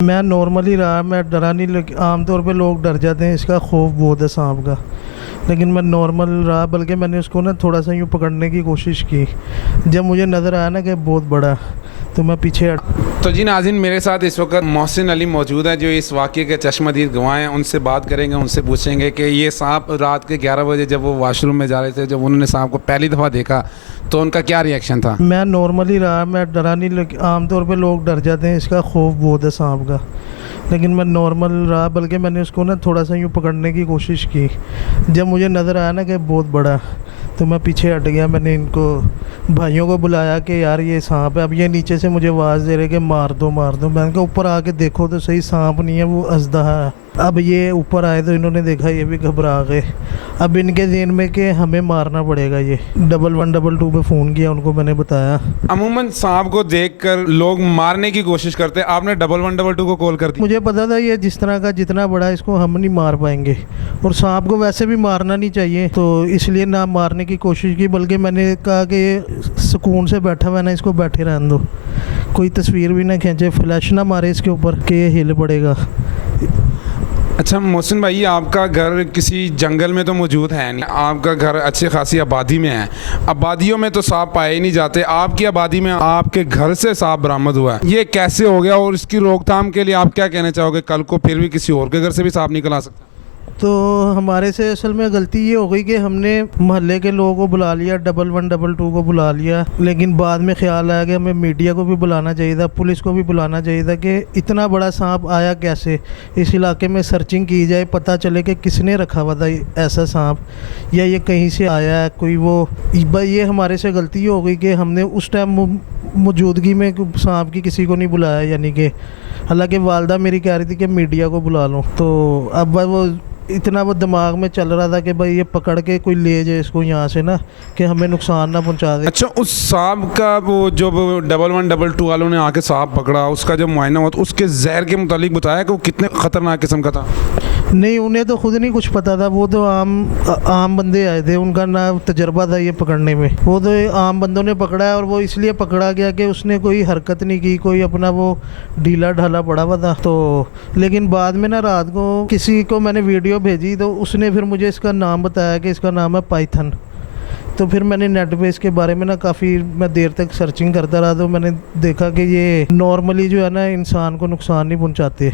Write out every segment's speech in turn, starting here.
मैं नॉर्मली रहा, मैं डरा नहीं। आमतौर पे लोग डर जाते हैं, इसका खौफ बहुत है सांप का। लेकिन मैं नॉर्मल रहा, बल्कि मैंने उसको ना थोड़ा सा यूँ पकड़ने की कोशिश की। जब मुझे नज़र आया ना कि बहुत बड़ा, तो मैं पीछे हट। तो जी नाज़रीन, मेरे साथ इस वक्त मोहसिन अली मौजूद हैं जो इस वाक़े के चश्मदीद गवाह हैं। उनसे बात करेंगे, उनसे पूछेंगे कि ये सांप रात के 11 बजे जब वो वॉशरूम में जा रहे थे, जब उन्होंने सांप को पहली दफ़ा देखा तो उनका क्या रिएक्शन था? मैं नॉर्मली रहा, मैं डरा नहीं। आमतौर पे लोग डर जाते हैं, इसका खौफ बहुत है सांप का। लेकिन मैं नॉर्मल रहा, बल्कि मैंने उसको ना थोड़ा सा यूँ पकड़ने की कोशिश की। जब मुझे नज़र आया ना कि बहुत बड़ा, तो मैं पीछे हट गया। मैंने इनको भाइयों को बुलाया कि यार ये सांप है। अब ये नीचे से मुझे आवाज़ दे रहे कि मार दो मार दो। मैंने कहा ऊपर आके देखो तो सही, सांप नहीं है, वो अजदहा है। अब ये ऊपर आए तो इन्होंने देखा, ये भी घबरा गए। अब इनके ज़हन में कि हमें मारना पड़ेगा। ये 1112 पे फ़ोन किया, उनको मैंने बताया। अमूमन सांप को देखकर लोग मारने की कोशिश करते हैं, आपने 1112 को कॉल कर दी? मुझे पता था ये जिस तरह का, जितना बड़ा, इसको हम नहीं मार पाएंगे। और सांप को वैसे भी मारना नहीं चाहिए, तो इसलिए ना मारने की कोशिश की। बल्कि मैंने कहा कि ये सुकून से बैठा हुआ है ना, इसको बैठे रहने दो, कोई तस्वीर भी ना खींचे, फ्लैश ना मारे इसके ऊपर कि ये हिल पड़ेगा। अच्छा मोहसिन भाई, आपका घर किसी जंगल में तो मौजूद है नहीं, आपका घर अच्छी खासी आबादी में है। आबादियों में तो सांप पाए ही नहीं जाते, आपकी आबादी में आपके घर से सांप बरामद हुआ है, ये कैसे हो गया? और इसकी रोकथाम के लिए आप क्या कहना चाहोगे? कल को फिर भी किसी और के घर से भी सांप निकल आ सकता है। तो हमारे से असल में गलती ये हो गई कि हमने मोहल्ले के लोगों को बुला लिया, 1112 को बुला लिया। लेकिन बाद में ख्याल आया कि हमें मीडिया को भी बुलाना चाहिए था, पुलिस को भी बुलाना चाहिए था कि इतना बड़ा सांप आया कैसे, इस इलाके में सर्चिंग की जाए, पता चले कि किसने रखा हुआ था ऐसा सांप, या ये कहीं से आया है कोई। वो ये हमारे से गलती हो गई कि हमने उस टाइम मौजूदगी में सांप की किसी को नहीं बुलाया। यानी कि हालांकि वालदा मेरी कह रही थी कि मीडिया को बुला लो, तो अब वो इतना वो दिमाग में चल रहा था कि भाई ये पकड़ के कोई ले जाए इसको यहाँ से ना, कि हमें नुकसान ना पहुँचा दे। अच्छा, उस सांप का वो जो 1112 वालों ने आके सांप पकड़ा, उसका जब मुआयना हुआ तो उसके जहर के मुतालिक बताया कि वो कितने ख़तरनाक किस्म का था? नहीं, उन्हें तो खुद नहीं कुछ पता था। वो तो आम बंदे आए थे, उनका ना तजर्बा था ये पकड़ने में। वो तो आम बंदों ने पकड़ा है, और वो इसलिए पकड़ा गया कि उसने कोई हरकत नहीं की, कोई अपना वो ढीला ढाला पड़ा हुआ था। तो लेकिन बाद में ना रात को किसी को मैंने वीडियो भेजी, तो उसने फिर मुझे इसका नाम बताया कि इसका नाम है पाइथन। तो फिर मैंने नेट पे इसके बारे में ना काफ़ी मैं देर तक सर्चिंग करता रहा, तो मैंने देखा कि ये नॉर्मली जो है ना इंसान को नुकसान नहीं पहुंचाते।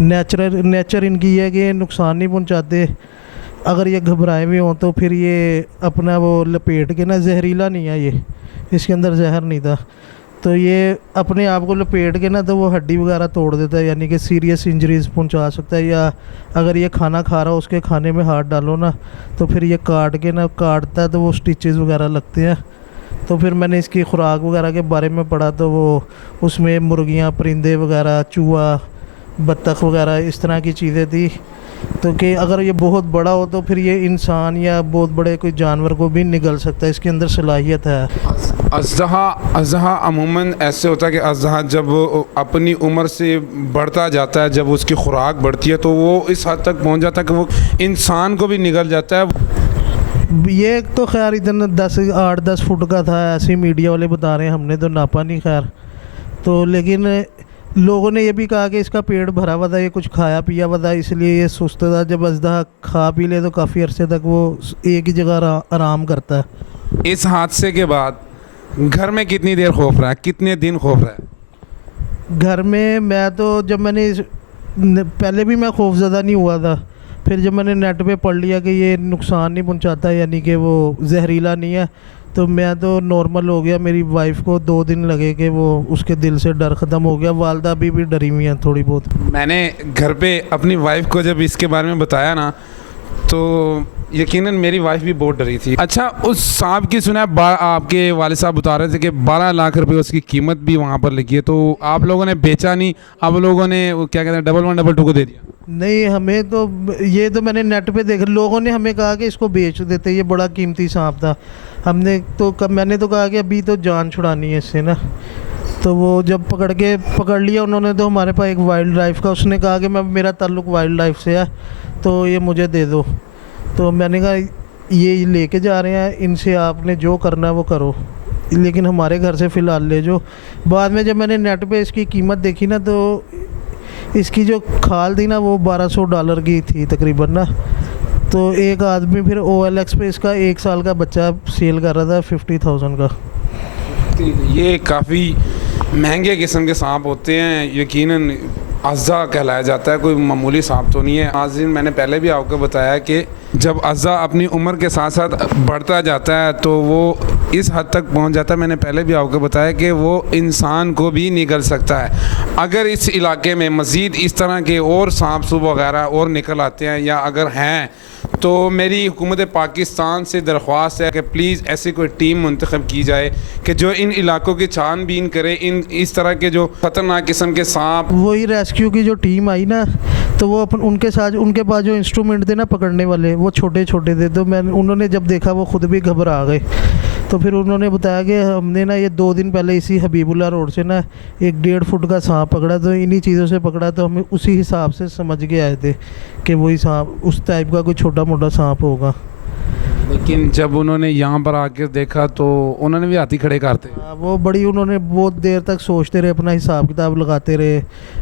नेचर इनकी है कि ये नुकसान नहीं पहुंचाते। अगर ये घबराए हुए हों तो फिर ये अपना वो लपेट के ना, जहरीला नहीं है ये, इसके अंदर जहर नहीं था, तो ये अपने आप को लपेट के ना तो वो हड्डी वगैरह तोड़ देता है, यानी कि सीरियस इंजरीज पहुंचा सकता है। या अगर ये खाना खा रहा हो, उसके खाने में हाथ डालो ना, तो फिर ये काटता है, तो वो स्टिचेस वगैरह लगते हैं। तो फिर मैंने इसकी खुराक वगैरह के बारे में पढ़ा, तो वो उसमें मुर्गियाँ, परिंदे वगैरह, चूहा, बत्तख वगैरह इस तरह की चीज़ें थी। तो कि अगर ये बहुत बड़ा हो तो फिर ये इंसान या बहुत बड़े कोई जानवर को भी निगल सकता है, इसके अंदर सलाहियत है। अज़हा अमूमन ऐसे होता है कि अज़हा जब अपनी उम्र से बढ़ता जाता है, जब उसकी खुराक बढ़ती है, तो वो इस हद तक पहुंच जाता है कि वो इंसान को भी निगल जाता है। ये तो खैर इतना 8-10 फुट का था, ऐसे मीडिया वाले बता रहे हैं, हमने तो नापा नहीं खैर। तो लेकिन लोगों ने ये भी कहा कि इसका पेट भरा हुआ था, ये कुछ खाया पिया हुआ था, इसलिए ये सुस्त था। जब अजदा खा पी ले तो काफ़ी अरसे तक वो एक ही जगह आराम करता है। इस हादसे के बाद घर में कितनी देर खौफ रहा, कितने दिन खौफ रहा? घर में मैं तो जब मैंने पहले भी मैं खौफज़दा नहीं हुआ था, फिर जब मैंने नेट पे पढ़ लिया कि ये नुकसान नहीं पहुंचाता, यानी कि वो जहरीला नहीं है, तो मैं तो नॉर्मल हो गया। मेरी वाइफ को 2 दिन लगे कि वो उसके दिल से डर ख़त्म हो गया। वालदा अभी भी डरी हुई हैं थोड़ी बहुत। मैंने घर पे अपनी वाइफ को जब इसके बारे में बताया ना, तो यकीनन मेरी वाइफ भी बहुत डरी थी। अच्छा, उस सांप की सुना आपके वालिद साहब बता रहे थे कि 12 लाख रुपए उसकी कीमत भी वहाँ पर लगी है, तो आप लोगों ने बेचा नहीं, आप लोगों ने क्या कहते हैं 1112 को दे दिया? नहीं, हमें तो ये तो मैंने नेट पे देखा, लोगों ने हमें कहा कि इसको बेच देते, ये बड़ा कीमती सांप था। मैंने तो कहा कि अभी तो जान छुड़ानी है इससे ना। तो वो जब पकड़ लिया उन्होंने, तो हमारे पास एक वाइल्ड लाइफ का, उसने कहा कि मेरा ताल्लुक़ वाइल्ड लाइफ से है, तो ये मुझे दे दो। तो मैंने कहा ये लेके जा रहे हैं, इनसे आपने जो करना है वो करो, लेकिन हमारे घर से फ़िलहाल ले जो। बाद में जब मैंने नेट पे इसकी कीमत देखी ना, तो इसकी जो खाल थी ना वो $1200 की थी तकरीबन ना। तो एक आदमी फिर OLX पे इसका 1 साल का बच्चा सेल कर रहा था 50,000 का। ये काफ़ी महंगे किस्म के सांप होते हैं, यकीनन अज़्ज़ा कहलाया जाता है, कोई मामूली सांप तो नहीं है। आज दिन मैंने पहले भी आपको बताया कि जब अज़्ज़ा अपनी उम्र के साथ साथ बढ़ता जाता है तो वो इस हद तक पहुंच जाता है, मैंने पहले भी आपको बताया कि वो इंसान को भी निगल सकता है। अगर इस इलाके में मज़ीद इस तरह के और सांप सूप वगैरह और निकल आते हैं या अगर हैं तो मेरी हुकूमत पाकिस्तान से दरख्वास्त है कि प्लीज़ ऐसी कोई टीम मुंतखब की जाए कि जो इन इलाकों की छानबीन करे, इन इस तरह के जो ख़तरनाक किस्म के सांप। वही रेस्क्यू की जो टीम आई ना तो वो उनके साथ उनके पास जो इंस्ट्रूमेंट थे ना पकड़ने वाले वो छोटे छोटे थे। तो उन्होंने जब देखा वो ख़ुद भी घबरा गए। तो फिर उन्होंने बताया कि हमने ना ये 2 दिन पहले इसी हबीबुल्ला रोड से ना एक 1.5 फुट का सांप पकड़ा, तो इन्हीं चीज़ों से पकड़ा। तो हम उसी हिसाब से समझ के आए थे कि वही सांप उस टाइप का कोई छोटा मोटा सांप होगा। लेकिन जब उन्होंने यहाँ पर आकर देखा तो उन्होंने भी हाथी खड़े करते। वो बड़ी उन्होंने बहुत देर तक सोचते रहे, अपना हिसाब किताब लगाते रहे।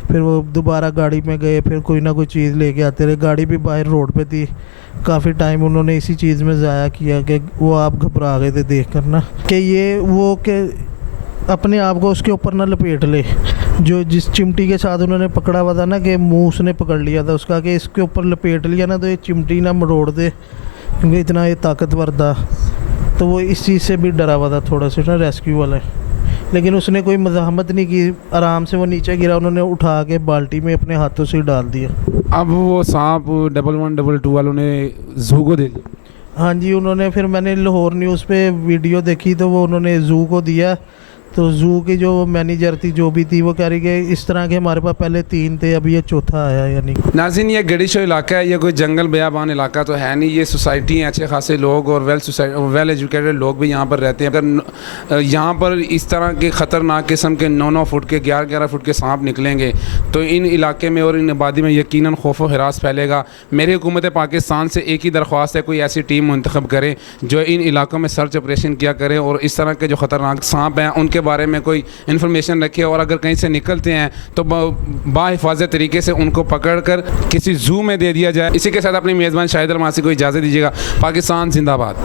फिर वो दोबारा गाड़ी में गए, फिर कोई ना कोई चीज़ लेके आते रहे। गाड़ी भी बाहर रोड पे थी, काफ़ी टाइम उन्होंने इसी चीज़ में ज़ाया किया कि वो आप घबरा गए थे देख कर ना कि ये वो कि अपने आप को उसके ऊपर ना लपेट ले। जो जिस चिमटी के साथ उन्होंने पकड़ा हुआ था ना कि मुंह उसने पकड़ लिया था उसका, कि इसके ऊपर लपेट लिया ना तो ये चिमटी ना मरोड़ दे, क्योंकि इतना ये ताकतवर था। तो वो इस चीज़ से भी डरा हुआ था थोड़ा सा ना रेस्क्यू वाला। लेकिन उसने कोई मज़ाहमत नहीं की, आराम से वो नीचे गिरा, उन्होंने उठा के बाल्टी में अपने हाथों से ही डाल दिया। अब वो सांप 1112 वालों ने जू को दे दिया। हाँ जी, उन्होंने फिर मैंने लाहौर न्यूज़ पे वीडियो देखी तो वो उन्होंने ज़ू को दिया। तो ज़ू की जो मैनेजर थी जो भी थी वो कह रही कि इस तरह के हमारे पास पहले 3 थे, अभी ये चौथा आया यानी। नाज़रीन, ये गड़ीशो इलाका है, ये कोई जंगल बियाबान इलाका तो है नहीं। ये सोसाइटी हैं, अच्छे खासे लोग और वेल एजुकेटेड लोग भी यहाँ पर रहते हैं। अगर यहाँ पर इस तरह के ख़तरनाक किस्म के 9-9 फुट के 11-11 फुट के सांप निकलेंगे तो इन इलाके में और इन आबादी में यकीनन खौफ व हिरास फैलेगा। मेरी हुकूमत पाकिस्तान से एक ही दरख्वास्त है, कोई ऐसी टीम मुंतखब करें जो इन इलाकों में सर्च ऑपरेशन किया करें और इस तरह के जो ख़तरनाक सांप हैं उनके बारे में कोई इन्फॉर्मेशन रखे, और अगर कहीं से निकलते हैं तो बाहिफाजत तरीके से उनको पकड़ कर किसी जू में दे दिया जाए। इसी के साथ अपनी मेज़बान शाहिद अलमासी को इजाज़त दीजिएगा। पाकिस्तान जिंदाबाद।